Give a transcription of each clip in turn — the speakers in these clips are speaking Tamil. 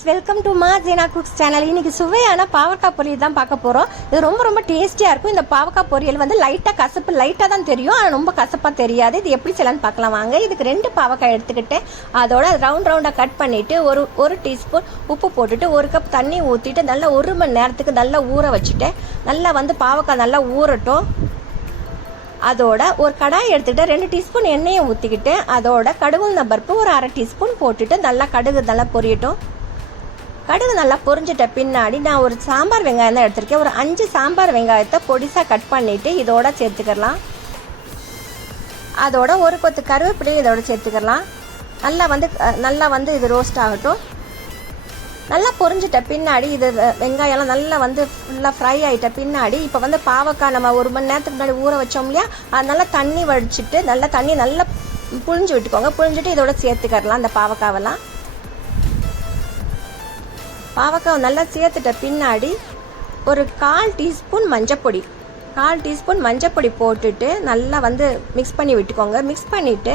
ஃப்ரெண்ட்ஸ், வெல்கம் டு மா ஜீனா குக்ஸ் சேனல். இன்னைக்கு சுவையான பாவக்காய் பொரியல் தான் பார்க்க போகிறோம். இது ரொம்ப ரொம்ப டேஸ்டியாக இருக்கும். இந்த பாவக்காய் பொரியல் வந்து லைட்டாக தான் தெரியும், ஆனால் ரொம்ப கசப்பாக தெரியாது. இது எப்படி செய்யலான்னு பார்க்கலாம் வாங்க. இதுக்கு 2 பாவக்காய் எடுத்துக்கிட்டு அதோட ரவுண்டாக கட் பண்ணிவிட்டு ஒரு டீஸ்பூன் உப்பு போட்டுட்டு 1 கப் தண்ணி ஊற்றிட்டு நல்லா 1 மணி நேரத்துக்கு நல்லா ஊற வச்சுட்டு நல்லா வந்து பாவக்காய் நல்லா ஊறட்டும். அதோட ஒரு கடாய் எடுத்துகிட்டு 2 டீஸ்பூன் எண்ணெயை ஊற்றிக்கிட்டு அதோட கடுகு பருப்பு ஒரு 1/2 டீஸ்பூன் போட்டுட்டு நல்லா கடுகு நல்லா பொரியட்டும். கடுகு நல்லா பொரிஞ்சிட்ட பின்னாடி நான் ஒரு சாம்பார் வெங்காயம் தான் எடுத்திருக்கேன். ஒரு 5 சாம்பார் வெங்காயத்தை பொடிசாக கட் பண்ணிவிட்டு இதோட சேர்த்துக்கலாம். அதோட ஒரு கொத்து கருவேப்பிலையும் இதோட சேர்த்துக்கலாம். நல்லா வந்து இது ரோஸ்ட் ஆகட்டும். நல்லா பொரிஞ்சிட்ட பின்னாடி இது வெங்காயம்லாம் நல்லா வந்து ஃபுல்லாக ஃப்ரை ஆகிட்ட பின்னாடி இப்போ வந்து பாவக்காய் நம்ம 1 மணி நேரத்துக்கு முன்னாடி ஊற வச்சோம் இல்லையா, அதனால தண்ணி வடிச்சிட்டு தண்ணி நல்லா புழிஞ்சு விட்டுக்கோங்க. புழிஞ்சிட்டு இதோட சேர்த்துக்கலாம். அந்த பாவக்காவை நல்லா சேர்த்துட்ட பின்னாடி ஒரு 1/4 டீஸ்பூன் மஞ்சப்பொடி போட்டுட்டு நல்லா வந்து மிக்ஸ் பண்ணி விட்டுக்கோங்க. மிக்ஸ் பண்ணிவிட்டு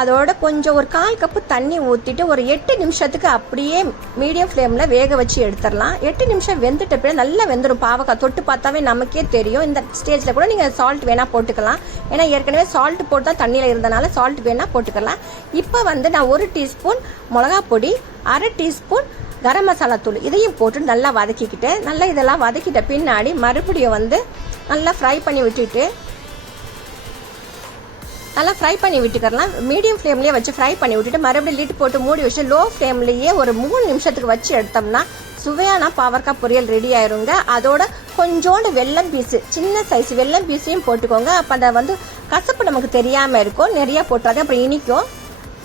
அதோட கொஞ்சம் ஒரு 1/4 கப்பு தண்ணி ஊற்றிட்டு ஒரு 8 நிமிஷத்துக்கு அப்படியே மீடியம் ஃப்ளேமில் வேக வச்சு எடுத்துடலாம். 8 நிமிஷம் வெந்துட்ட பிறகு நல்லா வெந்துடும். பாவக்காய் தொட்டு பார்த்தாவே நமக்கே தெரியும். இந்த ஸ்டேஜில் கூட நீங்கள் சால்ட் வேணால் போட்டுக்கலாம். ஏன்னா ஏற்கனவே சால்ட் போட்டு தான் தண்ணியில் இருந்தனால சால்ட் வேணால் போட்டுக்கலாம். இப்போ வந்து நான் 1 டீஸ்பூன் மிளகா பொடி, 1/2 டீஸ்பூன் கரம் மசாலா தூள் இதையும் போட்டு நல்லா வதக்கிக்கிட்டு நல்லா இதெல்லாம் வதக்கிட்ட பின்னாடி மறுபடியும் வந்து நல்லா ஃப்ரை பண்ணி விட்டுக்கலாம். மீடியம் ஃப்ளேம்லேயே வச்சு ஃப்ரை பண்ணி விட்டுட்டு மறுபடியும் லிட் போட்டு மூடி வச்சு லோ ஃப்ளேம்லேயே ஒரு 3 நிமிஷத்துக்கு வச்சு எடுத்தோம்னா சுவையான பாவக்காய் பொரியல் ரெடி ஆயிருங்க. அதோட கொஞ்சோண்டு வெல்லம் பீஸு, சின்ன சைஸ் வெல்லம் பீஸையும் போட்டுக்கோங்க. அப்போ அந்த வந்து கசப்பு நமக்கு தெரியாமல் இருக்கும். நிறையா போட்டாதே அப்புறம் இனிக்கும்.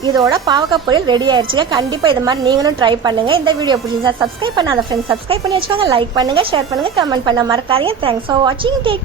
இதோட பாவக்காய் பொரியல் ரெடி ஆயிடுச்சுங்க. கண்டிப்பாக இது மாதிரி நீங்களும் ட்ரை பண்ணுங்கள். இந்த வீடியோ பிடிச்சிருந்தா சப்ஸ்கிரைப் பண்ணாத ஃப்ரெண்ட்ஸ் சப்ஸ்கிரைப் பண்ணி வச்சுக்கோங்க. லைக் பண்ணுங்கள், ஷேர் பண்ணுங்கள், கமெண்ட் பண்ண மறக்காதீங்க. தேங்க்ஸ் ஃபார் வாட்சிங். Take care.